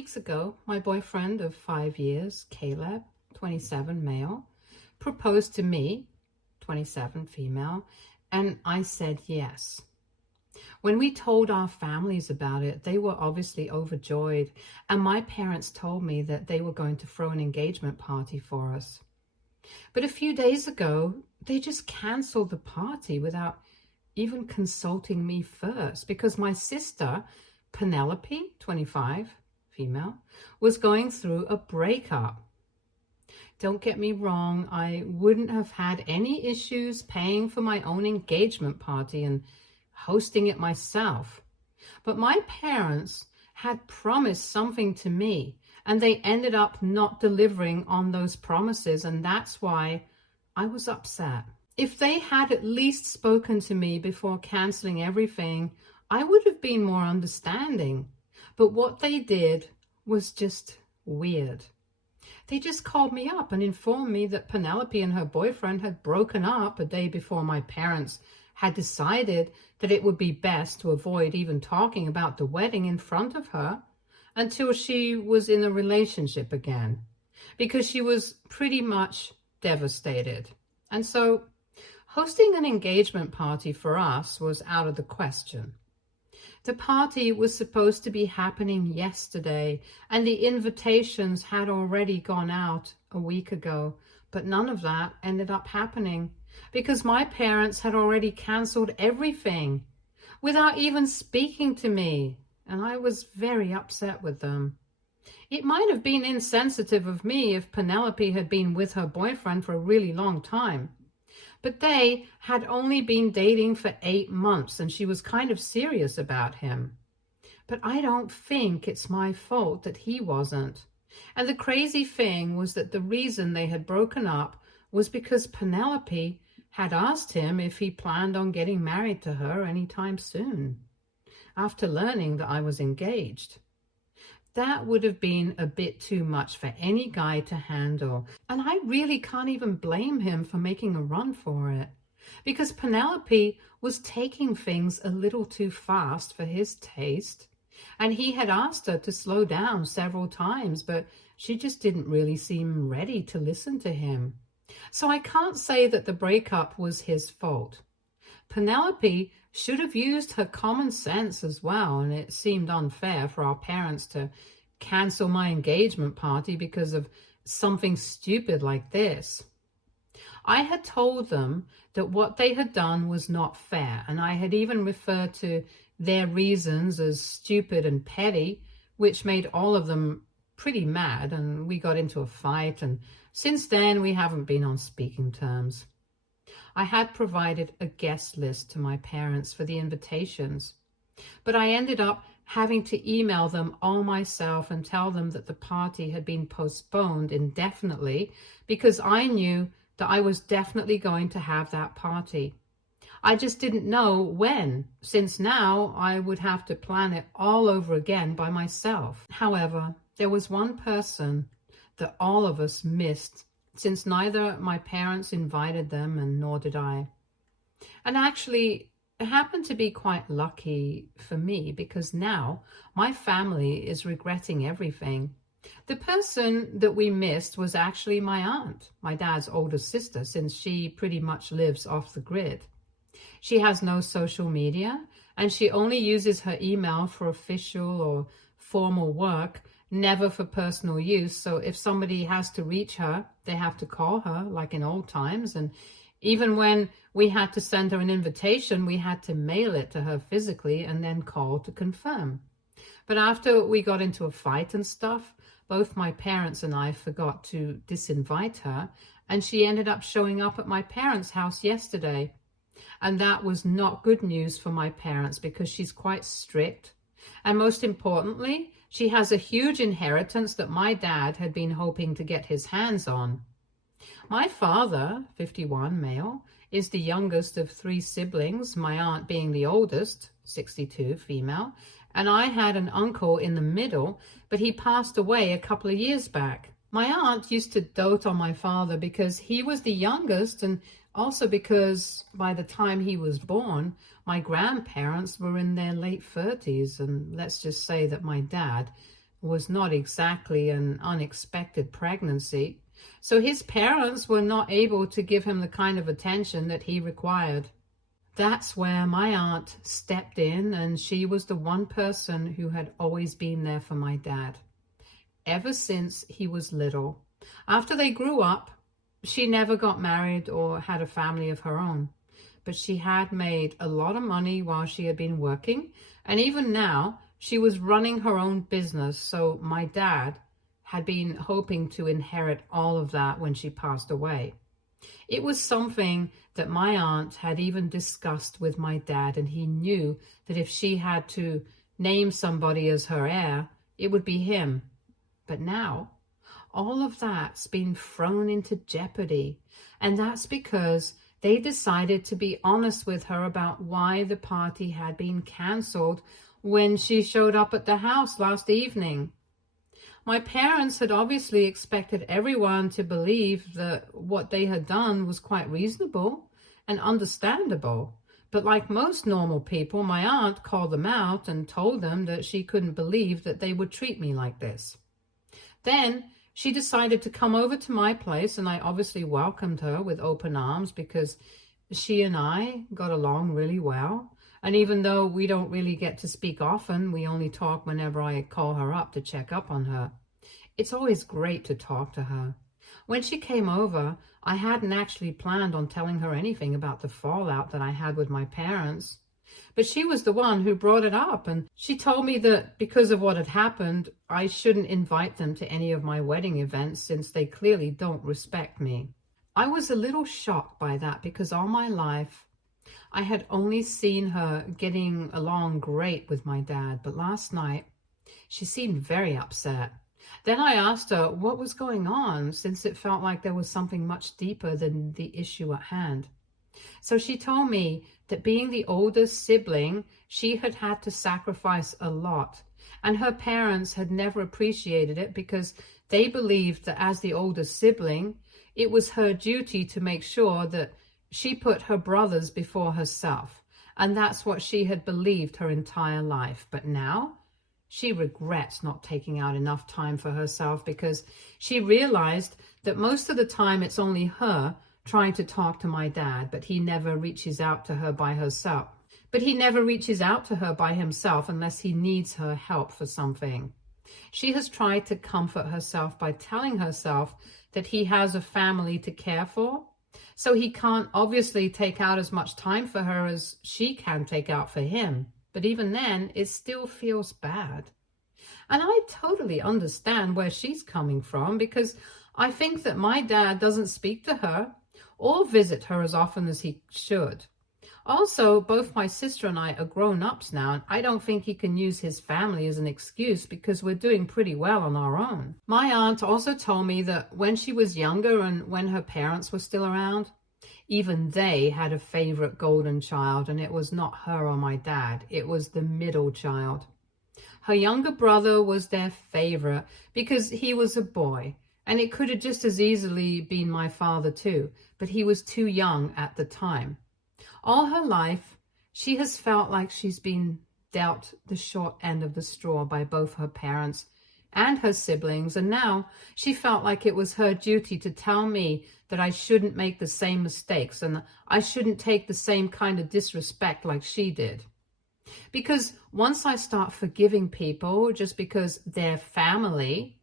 weeks ago, my boyfriend of 5 years, Caleb, 27, male, proposed to me, 27, female, and I said yes. When we told our families about it, they were obviously overjoyed, and my parents told me that they were going to throw an engagement party for us. But a few days ago, they just canceled the party without even consulting me first, because my sister, Penelope, 25, female, was going through a breakup. Don't get me wrong, I wouldn't have had any issues paying for my own engagement party and hosting it myself. But my parents had promised something to me, and they ended up not delivering on those promises, and that's why I was upset. If they had at least spoken to me before canceling everything, I would have been more understanding. But what they did was just weird. They just called me up and informed me that Penelope and her boyfriend had broken up a day before my parents had decided that it would be best to avoid even talking about the wedding in front of her until she was in a relationship again, because she was pretty much devastated. And so hosting an engagement party for us was out of the question. The party was supposed to be happening yesterday, and the invitations had already gone out a week ago, but none of that ended up happening because my parents had already canceled everything without even speaking to me, and I was very upset with them. It might have been insensitive of me if Penelope had been with her boyfriend for a really long time, but they had only been dating for 8 months and she was kind of serious about him. But I don't think it's my fault that he wasn't. And the crazy thing was that the reason they had broken up was because Penelope had asked him if he planned on getting married to her anytime soon, after learning that I was engaged. That would have been a bit too much for any guy to handle, and I really can't even blame him for making a run for it, because Penelope was taking things a little too fast for his taste, and he had asked her to slow down several times, but she just didn't really seem ready to listen to him. So I can't say that the breakup was his fault. Penelope should have used her common sense as well, and it seemed unfair for our parents to cancel my engagement party because of something stupid like this. I had told them that what they had done was not fair, and I had even referred to their reasons as stupid and petty, which made all of them pretty mad, and we got into a fight, and since then we haven't been on speaking terms. I had provided a guest list to my parents for the invitations, but I ended up having to email them all myself and tell them that the party had been postponed indefinitely because I knew that I was definitely going to have that party. I just didn't know when, since now I would have to plan it all over again by myself. However, there was one person that all of us missed, since neither my parents invited them and nor did I. And actually, it happened to be quite lucky for me because now my family is regretting everything. The person that we missed was actually my aunt, my dad's older sister, since she pretty much lives off the grid. She has no social media, and she only uses her email for official or formal work, never for personal use. So if somebody has to reach her, they have to call her, like in old times. And even when we had to send her an invitation, we had to mail it to her physically and then call to confirm. But after we got into a fight and stuff, both my parents and I forgot to disinvite her, and she ended up showing up at my parents' house yesterday. And that was not good news for my parents because she's quite strict. And most importantly, she has a huge inheritance that my dad had been hoping to get his hands on. My father, 51, male, is the youngest of 3 siblings, my aunt being the oldest, 62, female, and I had an uncle in the middle, but he passed away a couple of years back. My aunt used to dote on my father because he was the youngest, and also because by the time he was born, my grandparents were in their late 30s, and let's just say that my dad was not exactly an unexpected pregnancy, so his parents were not able to give him the kind of attention that he required. That's where my aunt stepped in, and she was the one person who had always been there for my dad, ever since he was little. After they grew up, she never got married or had a family of her own, but she had made a lot of money while she had been working, and even now she was running her own business, so my dad had been hoping to inherit all of that when she passed away. It was something that my aunt had even discussed with my dad, and he knew that if she had to name somebody as her heir, it would be him. But now, all of that's been thrown into jeopardy, and that's because they decided to be honest with her about why the party had been cancelled when she showed up at the house last evening. My parents had obviously expected everyone to believe that what they had done was quite reasonable and understandable. But like most normal people, my aunt called them out and told them that she couldn't believe that they would treat me like this. Then she decided to come over to my place, and I obviously welcomed her with open arms because she and I got along really well. And even though we don't really get to speak often, we only talk whenever I call her up to check up on her. It's always great to talk to her. When she came over, I hadn't actually planned on telling her anything about the fallout that I had with my parents. But she was the one who brought it up, and she told me that because of what had happened, I shouldn't invite them to any of my wedding events since they clearly don't respect me. I was a little shocked by that because all my life I had only seen her getting along great with my dad, but last night she seemed very upset. Then I asked her what was going on, since it felt like there was something much deeper than the issue at hand. So she told me that being the oldest sibling, she had had to sacrifice a lot, and her parents had never appreciated it because they believed that as the oldest sibling, it was her duty to make sure that she put her brothers before herself, and that's what she had believed her entire life. But now she regrets not taking out enough time for herself because she realized that most of the time it's only her trying to talk to my dad, but he never reaches out to her by herself. But he never reaches out to her by himself unless he needs her help for something. She has tried to comfort herself by telling herself that he has a family to care for, so he can't obviously take out as much time for her as she can take out for him. But even then, it still feels bad. And I totally understand where she's coming from because I think that my dad doesn't speak to her or visit her as often as he should. Also, both my sister and I are grown-ups now, and I don't think he can use his family as an excuse because we're doing pretty well on our own. My aunt also told me that when she was younger and when her parents were still around, even they had a favorite golden child, and it was not her or my dad, it was the middle child. Her younger brother was their favorite because he was a boy, and it could have just as easily been my father too, but he was too young at the time. All her life, she has felt like she's been dealt the short end of the straw by both her parents and her siblings, and now she felt like it was her duty to tell me that I shouldn't make the same mistakes and I shouldn't take the same kind of disrespect like she did. Because once I start forgiving people just because they're family,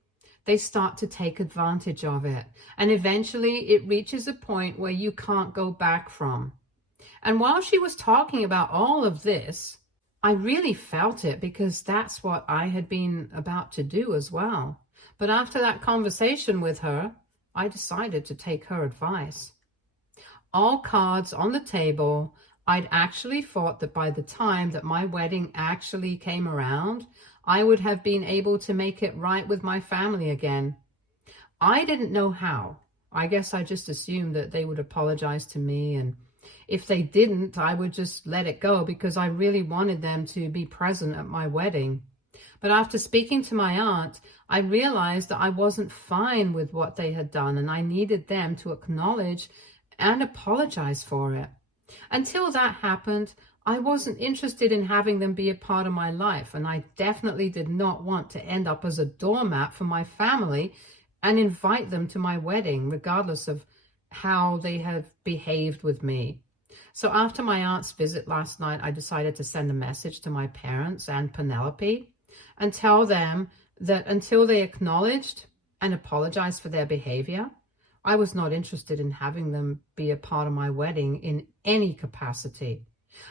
they start to take advantage of it, and eventually it reaches a point where you can't go back from. And while she was talking about all of this, I really felt it because that's what I had been about to do as well. But after that conversation with her, I decided to take her advice. All cards on the table, I'd actually thought that by the time that my wedding actually came around, I would have been able to make it right with my family again. I didn't know how. I guess I just assumed that they would apologize to me, and if they didn't, I would just let it go because I really wanted them to be present at my wedding. But after speaking to my aunt, I realized that I wasn't fine with what they had done, and I needed them to acknowledge and apologize for it. Until that happened, I wasn't interested in having them be a part of my life, and I definitely did not want to end up as a doormat for my family and invite them to my wedding, regardless of how they have behaved with me. So after my aunt's visit last night, I decided to send a message to my parents and Penelope and tell them that until they acknowledged and apologized for their behavior, I was not interested in having them be a part of my wedding in any capacity.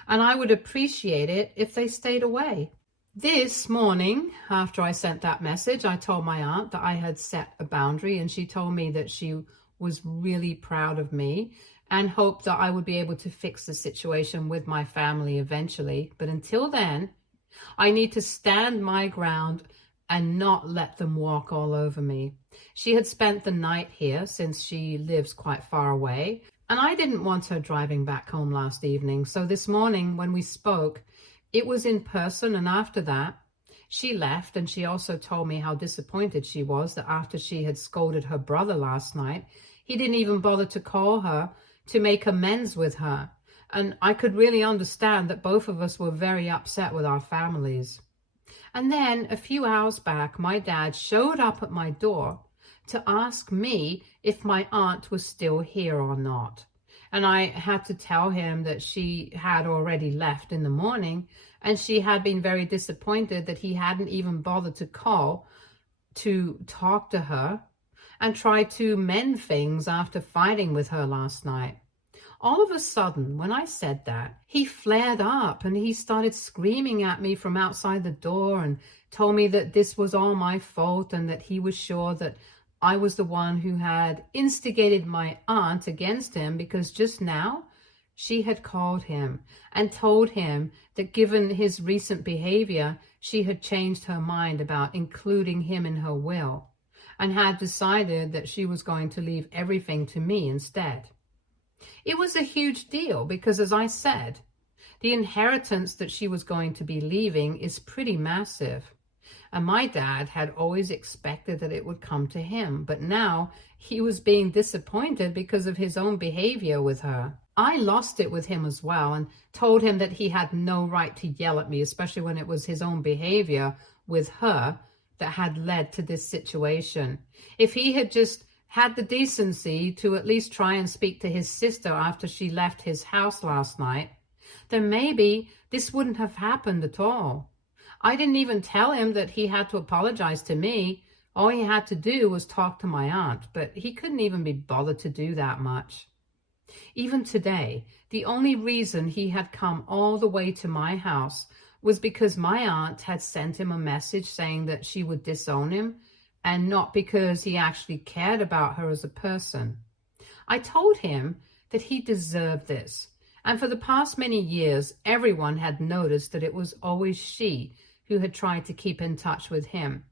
And I would appreciate it if they stayed away. This morning, after I sent that message, I told my aunt that I had set a boundary, and she told me that she was really proud of me and hoped that I would be able to fix the situation with my family eventually. But until then, I need to stand my ground and not let them walk all over me. She had spent the night here since she lives quite far away, and I didn't want her driving back home last evening. So this morning when we spoke, it was in person, and after that, she left, and she also told me how disappointed she was that after she had scolded her brother last night, he didn't even bother to call her to make amends with her. And I could really understand that both of us were very upset with our families. And then a few hours back, my dad showed up at my door to ask me if my aunt was still here or not. And I had to tell him that she had already left in the morning, and she had been very disappointed that he hadn't even bothered to call to talk to her and try to mend things after fighting with her last night. All of a sudden, when I said that, he flared up and he started screaming at me from outside the door and told me that this was all my fault and that he was sure that I was the one who had instigated my aunt against him because just now she had called him and told him that given his recent behavior, she had changed her mind about including him in her will and had decided that she was going to leave everything to me instead. It was a huge deal because, as I said, the inheritance that she was going to be leaving is pretty massive. And my dad had always expected that it would come to him, but now he was being disappointed because of his own behavior with her. I lost it with him as well and told him that he had no right to yell at me, especially when it was his own behavior with her that had led to this situation. If he had just had the decency to at least try and speak to his sister after she left his house last night, then maybe this wouldn't have happened at all. I didn't even tell him that he had to apologize to me. All he had to do was talk to my aunt, but he couldn't even be bothered to do that much. Even today, the only reason he had come all the way to my house was because my aunt had sent him a message saying that she would disown him, and not because he actually cared about her as a person. I told him that he deserved this, and for the past many years, everyone had noticed that it was always she who had tried to keep in touch with him,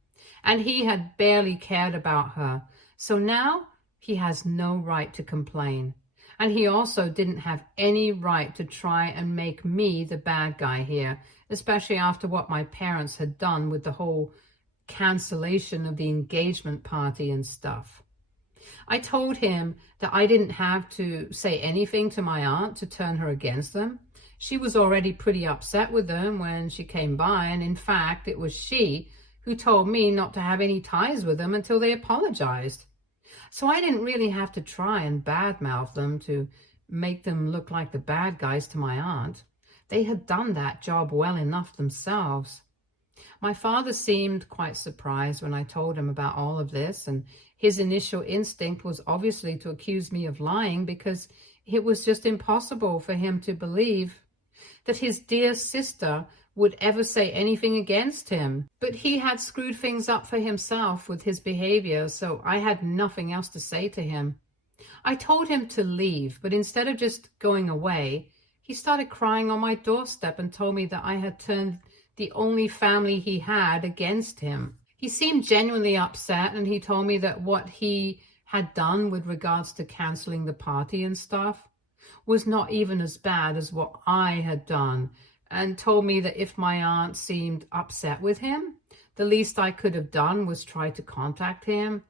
and he had barely cared about her. So now he has no right to complain. And he also didn't have any right to try and make me the bad guy here, especially after what my parents had done with the whole cancellation of the engagement party and stuff. I told him that I didn't have to say anything to my aunt to turn her against them. She was already pretty upset with them when she came by, and in fact, it was she who told me not to have any ties with them until they apologized. So I didn't really have to try and badmouth them to make them look like the bad guys to my aunt. They had done that job well enough themselves. My father seemed quite surprised when I told him about all of this, and his initial instinct was obviously to accuse me of lying because it was just impossible for him to believe that his dear sister would ever say anything against him. But he had screwed things up for himself with his behavior, so I had nothing else to say to him. I told him to leave, but instead of just going away, he started crying on my doorstep and told me that I had turned the only family he had against him. He seemed genuinely upset, and he told me that what he had done with regards to canceling the party and stuff was not even as bad as what I had done, and told me that if my aunt seemed upset with him, the least I could have done was try to contact him,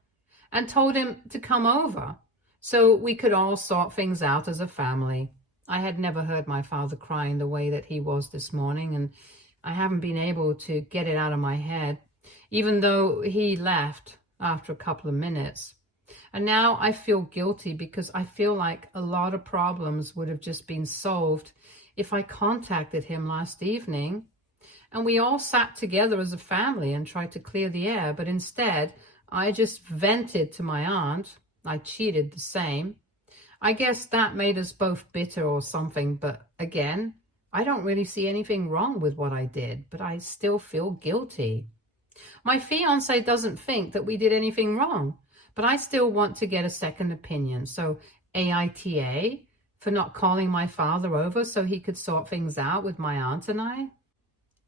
and told him to come over so we could all sort things out as a family. I had never heard my father crying the way that he was this morning, and I haven't been able to get it out of my head, even though he left after a couple of minutes. And now I feel guilty because I feel like a lot of problems would have just been solved if I contacted him last evening. And we all sat together as a family and tried to clear the air, but instead I just vented to my aunt. I cheated the same. I guess that made us both bitter or something, but again, I don't really see anything wrong with what I did, but I still feel guilty. My fiance doesn't think that we did anything wrong, but I still want to get a second opinion. So AITA for not calling my father over so he could sort things out with my aunt and I.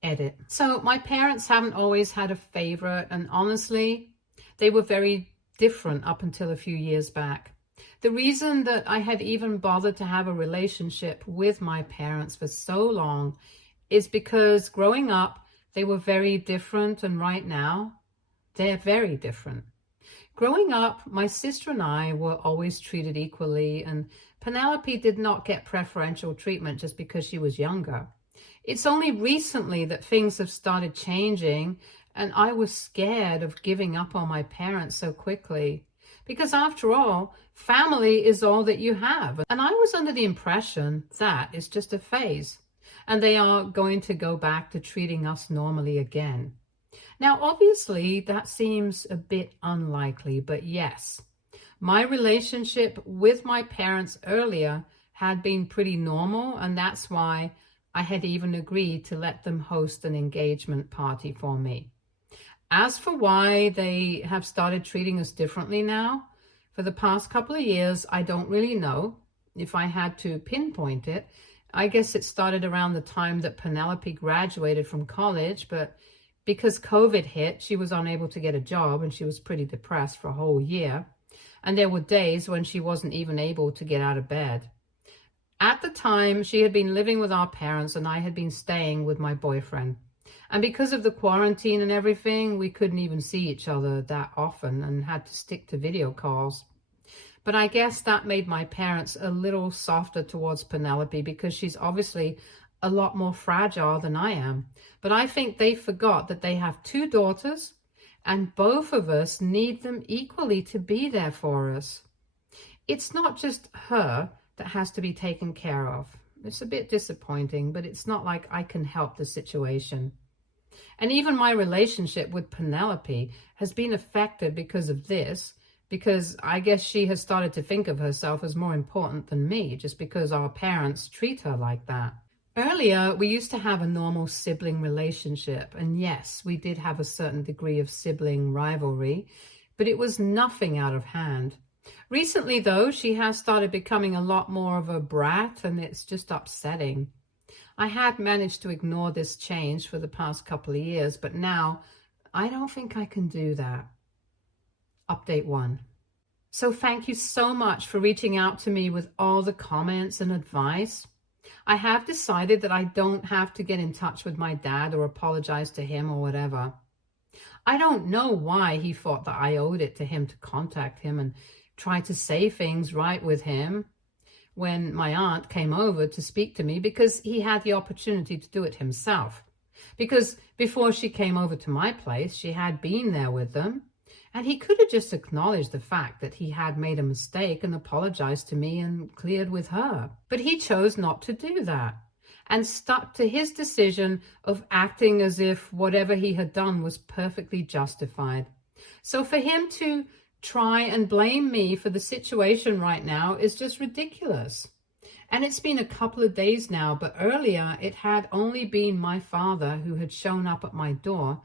Edit. So my parents haven't always had a favorite, and honestly, they were very different up until a few years back. The reason that I had even bothered to have a relationship with my parents for so long is because growing up, they were very different, and right now, they're very different. Growing up, my sister and I were always treated equally, and Penelope did not get preferential treatment just because she was younger. It's only recently that things have started changing, and I was scared of giving up on my parents so quickly. Because after all, family is all that you have. And I was under the impression that it's just a phase, and they are going to go back to treating us normally again. Now, obviously, that seems a bit unlikely, but yes, my relationship with my parents earlier had been pretty normal, and that's why I had even agreed to let them host an engagement party for me. As for why they have started treating us differently now, for the past couple of years, I don't really know. If I had to pinpoint it, I guess it started around the time that Penelope graduated from college, but because COVID hit, she was unable to get a job and she was pretty depressed for a whole year. And there were days when she wasn't even able to get out of bed. At the time, she had been living with our parents and I had been staying with my boyfriend. And because of the quarantine and everything, we couldn't even see each other that often and had to stick to video calls. But I guess that made my parents a little softer towards Penelope because she's obviously a lot more fragile than I am. But I think they forgot that they have 2 daughters and both of us need them equally to be there for us. It's not just her that has to be taken care of. It's a bit disappointing, but it's not like I can help the situation. And even my relationship with Penelope has been affected because of this, because I guess she has started to think of herself as more important than me, just because our parents treat her like that. Earlier, we used to have a normal sibling relationship, and yes, we did have a certain degree of sibling rivalry, but it was nothing out of hand. Recently, though, she has started becoming a lot more of a brat, and it's just upsetting. I had managed to ignore this change for the past couple of years, but now I don't think I can do that. Update 1. So thank you so much for reaching out to me with all the comments and advice. I have decided that I don't have to get in touch with my dad or apologize to him or whatever. I don't know why he thought that I owed it to him to contact him and try to say things right with him when my aunt came over to speak to me, because he had the opportunity to do it himself. Because before she came over to my place, she had been there with them, and he could have just acknowledged the fact that he had made a mistake and apologized to me and cleared with her. But he chose not to do that and stuck to his decision of acting as if whatever he had done was perfectly justified. So for him to try and blame me for the situation right now is just ridiculous. And it's been a couple of days now, but earlier it had only been my father who had shown up at my door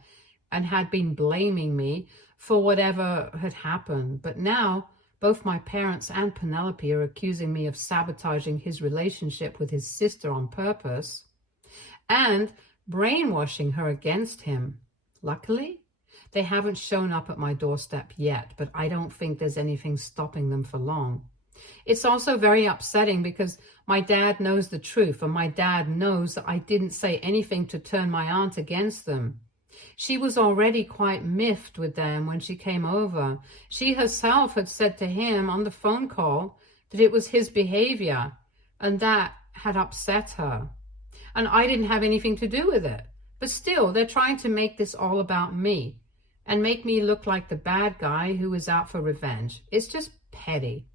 and had been blaming me for whatever had happened. But now both my parents and Penelope are accusing me of sabotaging his relationship with his sister on purpose and brainwashing her against him. Luckily, they haven't shown up at my doorstep yet, but I don't think there's anything stopping them for long. It's also very upsetting because my dad knows the truth, and my dad knows that I didn't say anything to turn my aunt against them. She was already quite miffed with them when she came over. She herself had said to him on the phone call that it was his behavior and that had upset her. And I didn't have anything to do with it. But still, they're trying to make this all about me and make me look like the bad guy who is out for revenge. It's just petty.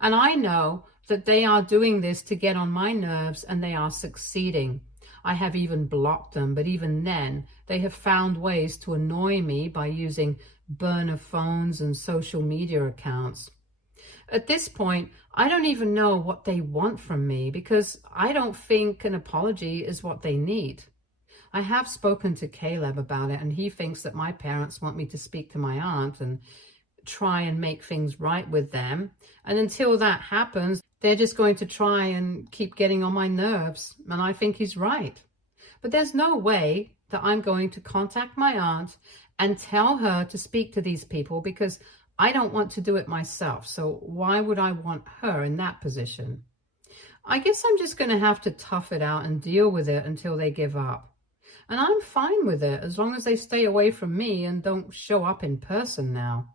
And I know that they are doing this to get on my nerves, and they are succeeding. I have even blocked them, but even then, they have found ways to annoy me by using burner phones and social media accounts. At this point, I don't even know what they want from me, because I don't think an apology is what they need. I have spoken to Caleb about it, and he thinks that my parents want me to speak to my aunt and try and make things right with them. And until that happens, they're just going to try and keep getting on my nerves. And I think he's right. But there's no way that I'm going to contact my aunt and tell her to speak to these people, because I don't want to do it myself. So why would I want her in that position? I guess I'm just going to have to tough it out and deal with it until they give up. And I'm fine with it as long as they stay away from me and don't show up in person now.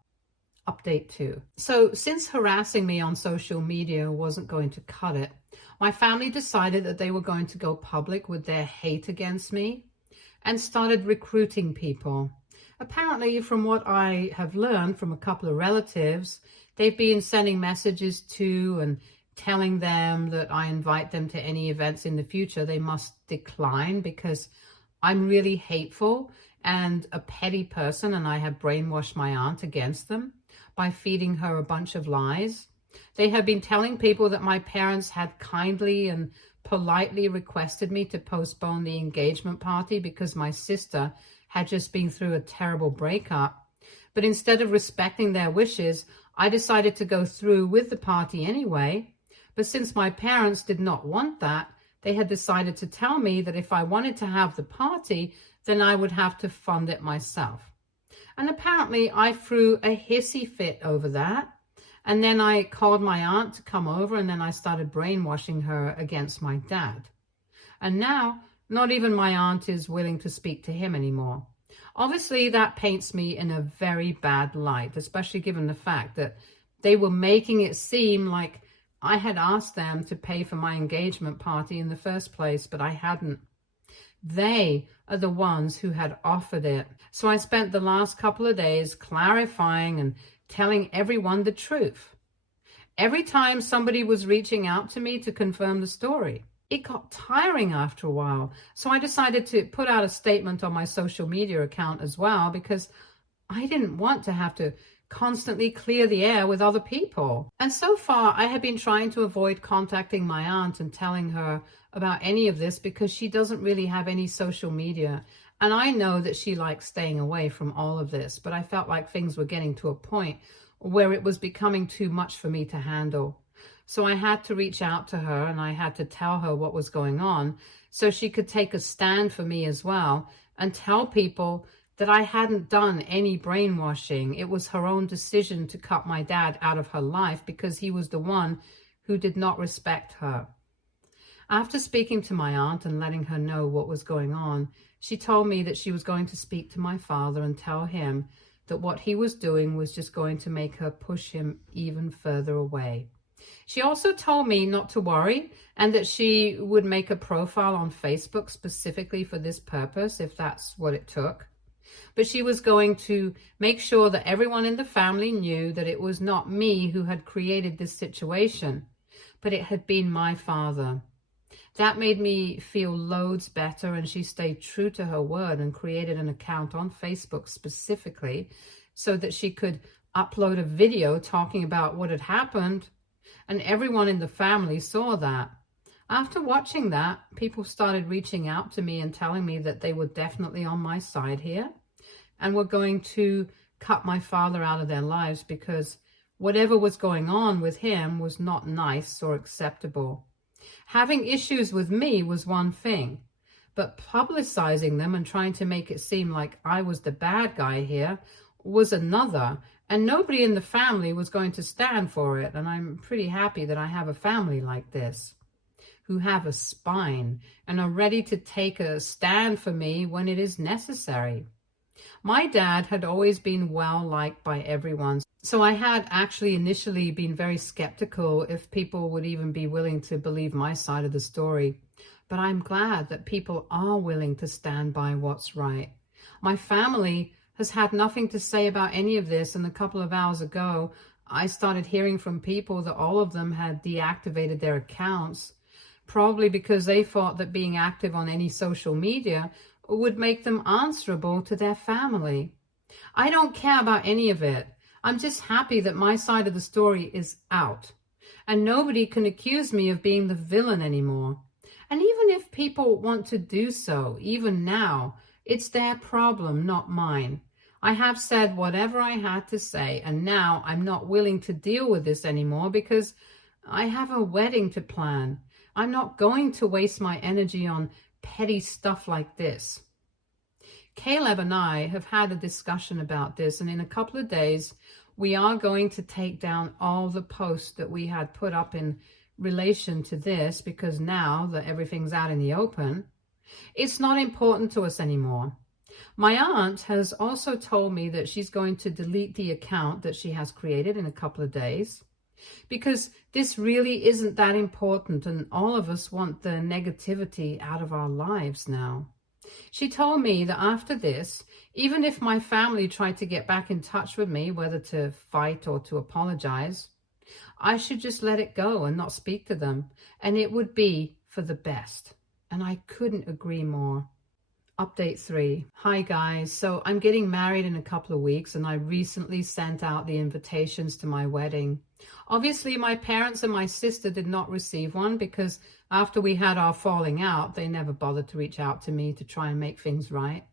Update 2. So since harassing me on social media wasn't going to cut it, my family decided that they were going to go public with their hate against me and started recruiting people. Apparently, from what I have learned from a couple of relatives, they've been sending messages to and telling them that I invite them to any events in the future they must decline, because I'm really hateful and a petty person, and I have brainwashed my aunt against them by feeding her a bunch of lies. They have been telling people that my parents had kindly and politely requested me to postpone the engagement party because my sister had just been through a terrible breakup. But instead of respecting their wishes, I decided to go through with the party anyway. But since my parents did not want that, they had decided to tell me that if I wanted to have the party, then I would have to fund it myself. And apparently I threw a hissy fit over that. And then I called my aunt to come over, and then I started brainwashing her against my dad. And now, not even my aunt is willing to speak to him anymore. Obviously, that paints me in a very bad light, especially given the fact that they were making it seem like I had asked them to pay for my engagement party in the first place, but I hadn't. They are the ones who had offered it. So I spent the last couple of days clarifying and telling everyone the truth. Every time somebody was reaching out to me to confirm the story, it got tiring after a while. So I decided to put out a statement on my social media account as well, because I didn't want to have to constantly clear the air with other people. And so far, I have been trying to avoid contacting my aunt and telling her about any of this, because she doesn't really have any social media. And I know that she likes staying away from all of this, but I felt like things were getting to a point where it was becoming too much for me to handle. So I had to reach out to her, and I had to tell her what was going on so she could take a stand for me as well and tell people that I hadn't done any brainwashing. It was her own decision to cut my dad out of her life because he was the one who did not respect her. After speaking to my aunt and letting her know what was going on, she told me that she was going to speak to my father and tell him that what he was doing was just going to make her push him even further away. She also told me not to worry, and that she would make a profile on Facebook specifically for this purpose, if that's what it took. But she was going to make sure that everyone in the family knew that it was not me who had created this situation, but it had been my father. That made me feel loads better, and she stayed true to her word and created an account on Facebook specifically so that she could upload a video talking about what had happened, and everyone in the family saw that. After watching that, people started reaching out to me and telling me that they were definitely on my side here and were going to cut my father out of their lives, because whatever was going on with him was not nice or acceptable. Having issues with me was one thing, but publicizing them and trying to make it seem like I was the bad guy here was another, and nobody in the family was going to stand for it. And I'm pretty happy that I have a family like this, who have a spine and are ready to take a stand for me when it is necessary. My dad had always been well liked by everyone, so I had actually initially been very skeptical if people would even be willing to believe my side of the story. But I'm glad that people are willing to stand by what's right. My family has had nothing to say about any of this, and a couple of hours ago, I started hearing from people that all of them had deactivated their accounts, probably because they thought that being active on any social media would make them answerable to their family. I don't care about any of it. I'm just happy that my side of the story is out, and nobody can accuse me of being the villain anymore. And even if people want to do so, even now, it's their problem, not mine. I have said whatever I had to say, and now I'm not willing to deal with this anymore because I have a wedding to plan. I'm not going to waste my energy on petty stuff like this. Caleb and I have had a discussion about this, and in a couple of days, we are going to take down all the posts that we had put up in relation to this, because now that everything's out in the open, it's not important to us anymore. My aunt has also told me that she's going to delete the account that she has created in a couple of days, because this really isn't that important, and all of us want the negativity out of our lives now. She told me that after this, even if my family tried to get back in touch with me, whether to fight or to apologize, I should just let it go and not speak to them, and it would be for the best. And I couldn't agree more. Update 3. Hi guys, so I'm getting married in a couple of weeks, and I recently sent out the invitations to my wedding. Obviously, my parents and my sister did not receive one because after we had our falling out, they never bothered to reach out to me to try and make things right.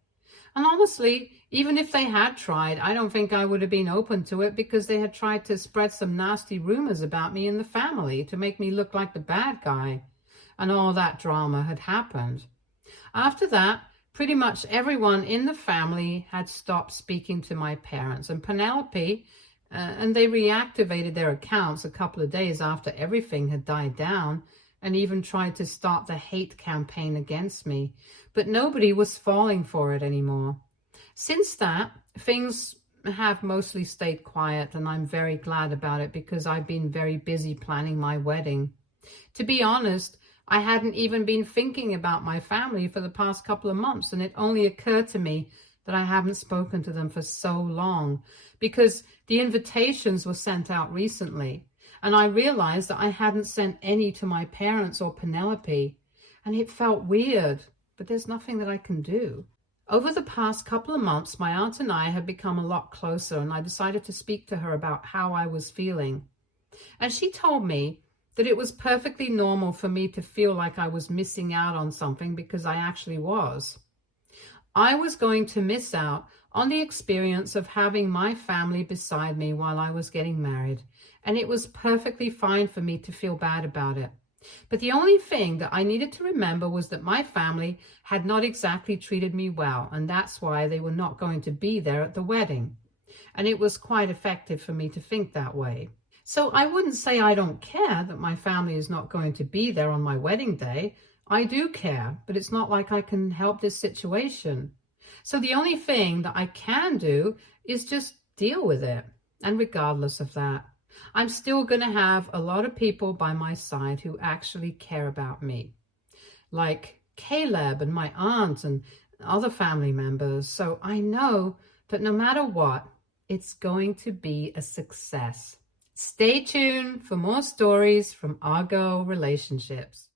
And honestly, even if they had tried, I don't think I would have been open to it because they had tried to spread some nasty rumors about me in the family to make me look like the bad guy. And all that drama had happened. After that, pretty much everyone in the family had stopped speaking to my parents, and Penelope, and they reactivated their accounts a couple of days after everything had died down, and even tried to start the hate campaign against me, but nobody was falling for it anymore. Since that, things have mostly stayed quiet, and I'm very glad about it because I've been very busy planning my wedding. To be honest, I hadn't even been thinking about my family for the past couple of months, and it only occurred to me that I haven't spoken to them for so long because the invitations were sent out recently, and I realized that I hadn't sent any to my parents or Penelope, and it felt weird, but there's nothing that I can do. Over the past couple of months, my aunt and I have become a lot closer, and I decided to speak to her about how I was feeling. And she told me that it was perfectly normal for me to feel like I was missing out on something because I actually was. I was going to miss out on the experience of having my family beside me while I was getting married, and it was perfectly fine for me to feel bad about it. But the only thing that I needed to remember was that my family had not exactly treated me well, and that's why they were not going to be there at the wedding. And it was quite effective for me to think that way. So I wouldn't say I don't care that my family is not going to be there on my wedding day. I do care, but it's not like I can help this situation. So the only thing that I can do is just deal with it. And regardless of that, I'm still going to have a lot of people by my side who actually care about me, like Caleb and my aunt and other family members. So I know that no matter what, it's going to be a success. Stay tuned for more stories from Argo Relationships.